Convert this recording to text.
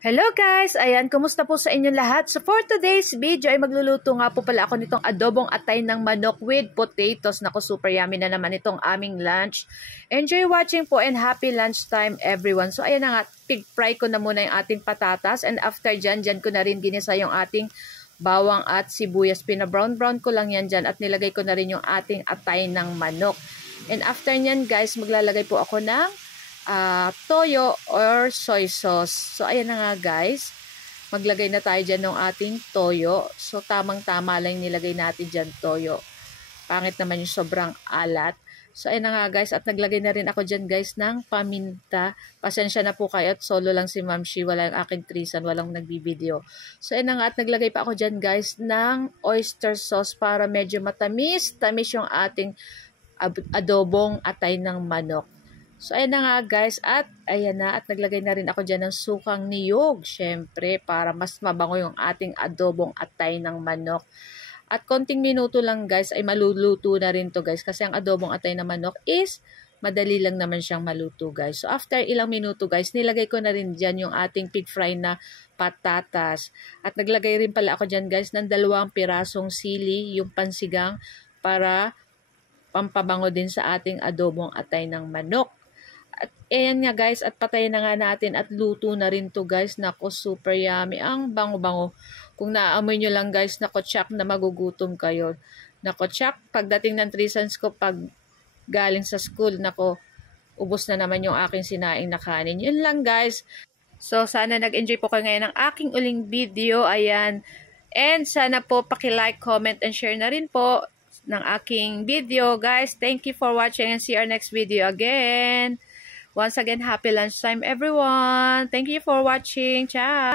Hello guys! Ayan, kumusta po sa inyong lahat? So for today's video ay magluluto nga po pala ako nitong adobong atay ng manok with potatoes. Naku, super yummy na naman itong aming lunch. Enjoy watching po and happy lunchtime everyone. So ayan na nga, pig-fry ko na muna yung ating patatas and after dyan ko na rin ginisa yung ating bawang at sibuyas. Pina-brown ko lang yan dyan at nilagay ko na rin yung ating atay ng manok. And after nyan guys, maglalagay po ako ng toyo or soy sauce. So, ayan na nga guys. Maglagay na tayo dyan ng ating toyo. So, tamang-tama lang nilagay natin dyan toyo. Pangit naman yung sobrang alat. So, ayan na nga guys. At naglagay na rin ako dyan guys ng paminta. Pasensya na po kayo at solo lang si Ma'am Shi. Wala yung aking trisan. Walang nagbibideo. So, ayan na nga. At naglagay pa ako dyan guys ng oyster sauce para medyo matamis. Tamis yung ating adobong atay ng manok. So, ayan na nga guys, at ayan na, at naglagay na rin ako dyan ng sukang niyog, syempre, para mas mabango yung ating adobong atay ng manok. At konting minuto lang guys, ay maluluto na rin to guys, kasi ang adobong atay ng manok is, madali lang naman siyang maluto guys. So, after ilang minuto guys, nilagay ko na rin dyan yung ating pig fry na patatas. At naglagay rin pala ako dyan guys ng 2 pirasong sili, yung pansigang, para pampabango din sa ating adobong atay ng manok. At ayan nga guys, at patayin na nga natin at luto na rin to guys. Nako, super yummy. Ang bango-bango. Kung naaamoy nyo lang guys, nako, tsak na magugutom kayo. Nako, tsak, pagdating ng 3 cents ko pag galing sa school, nako, ubos na naman yung aking sinaing na kanin. Yun lang guys. So, sana nag-enjoy po kayo ngayon ng aking uling video. Ayan. And sana po paki-like, comment, and share na rin po ng aking video. Guys, thank you for watching and see our next video again. Once again, happy lunchtime everyone. Thank you for watching. Ciao!